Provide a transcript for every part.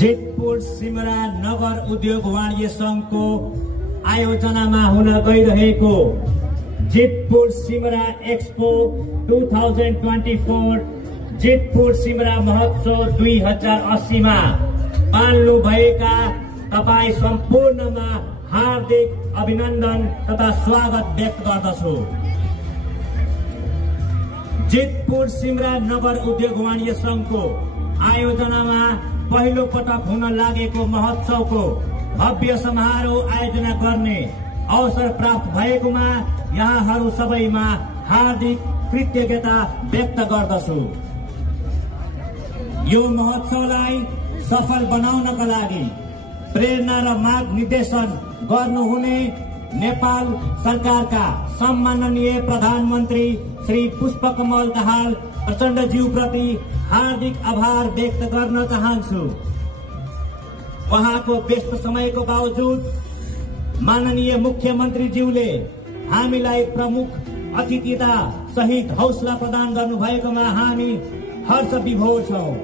जेतपुर सिमरा नगर उद्योग वाणिज्य संघको आयोजनामा हुन गइरहेको जेतपुर सिमरा एक्सपो 2024 जेतपुर सिमरा महोत्सव 2080 मा पाल्नु भएका तपाईं सम्पूर्णमा हार्दिक अभिनन्दन तथा स्वागत व्यक्त गर्दछु। जेतपुर सिमरा नगर उद्योग वाणिज्य संघको आयोजनामा पहिलो पटक हुन लागेको महोत्सवको भव्य समारोह आयोजना गर्ने अवसर प्राप्त भएकोमा यहाँहरू सबैमा हार्दिक कृतज्ञता व्यक्त गर्दछु। यो महोत्सवलाई सफल बनाउनका लागि प्रेरणा र मार्ग निर्देशन गर्नुहुने नेपाल सरकारका सम्माननीय प्रधानमन्त्री श्री पुष्पकमल दाहाल प्रचण्डज्यू प्रति हार्दिक आभार व्यक्त गर्न चाहन्छु। उहाँको व्यस्त समयको बावजुद माननीय मुख्यमन्त्रीज्यूले हामीलाई प्रमुख अतिथिता सहित हौसला प्रदान गर्नुभएकोमा हामी हर्ष विभोर छौं।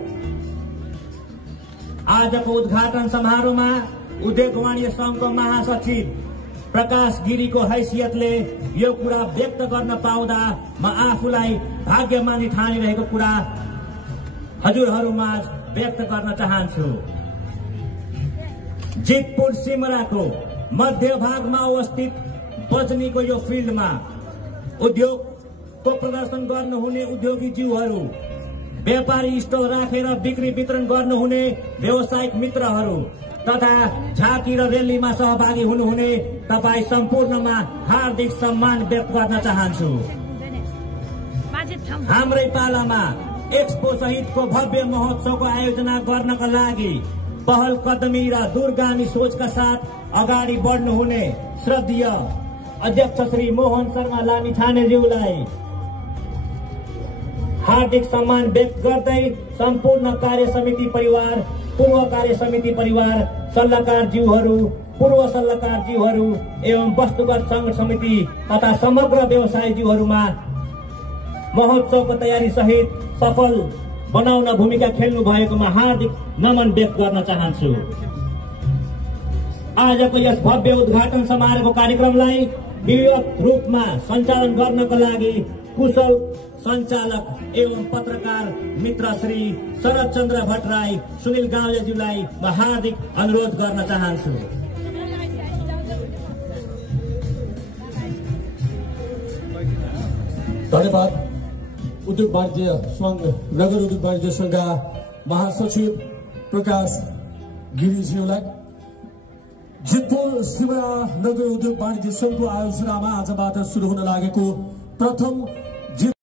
आजको उद्घाटन समारोहमा उद्योग वाणिज्य संघको महासचिव प्रकाश गिरीको हैसियतले यो कुरा व्यक्त गर्न पाउँदा म आफूलाई भाग्यमानी ठानिरहेको कुरा हजुरहरूमाझ व्यक्त गर्न चाहन्छु। जेतपुर सिमराको मध्य भागमा अवस्थित बजनीको यो फिल्डमा उद्योगको प्रदर्शन गर्नुहुने उद्योगी जीवहरू, व्यापारी स्टल राखेर बिक्री वितरण गर्नुहुने व्यावसायिक मित्रहरू तथा झाँकी र रेलीमा सहभागी हुनुहुने तपाईं सम्पूर्णमा हार्दिक सम्मान व्यक्त गर्न चाहन्छु। हाम्रै पालामा एक्सपो सहितको भव्य महोत्सवको आयोजना गर्नका लागि पहल कदमी र दूरगामी सोचका साथ अगाडि बढ्नुहुने श्रद्धेय अध्यक्ष श्री मोहन शर्मा लामिछानेज्यूलाई हार्दिक सम्मान व्यक्त गर्दै सम्पूर्ण कार्य समिति परिवार, पूर्व कार्य समिति परिवार, सल्लाहकारज्यूहरू, पूर्व सल्लाहकारज्यूहरू एवं वस्तुगत संघ समिति तथा समग्र व्यवसायज्यूहरूमा महोत्सवको तयारी सहित सफल बनाउन भूमिका खेल्नु भएकोमा हार्दिक नमन व्यक्त गर्न चाहन्छु। आजको यस भव्य उद्घाटन समारोहको कार्यक्रमलाई विधिवत रूपमा सञ्चालन गर्नका लागि कुशल सञ्चालक एवं पत्रकार मित्र श्री शरद चन्द्र भट्टराई सुनिल गाउँलेज्यूलाई म हार्दिक अनुरोध गर्न चाहन्छु। धन्यवाद। उद्योग वाणिज्य संघ नगर उद्योग वाणिज्य संघका महासचिव प्रकाश गिरीज्यूलाई जेतपुर सिमरा नगर उद्योग वाणिज्य संघको आयोजनामा आजबाट सुरु हुन लागेको प्रथम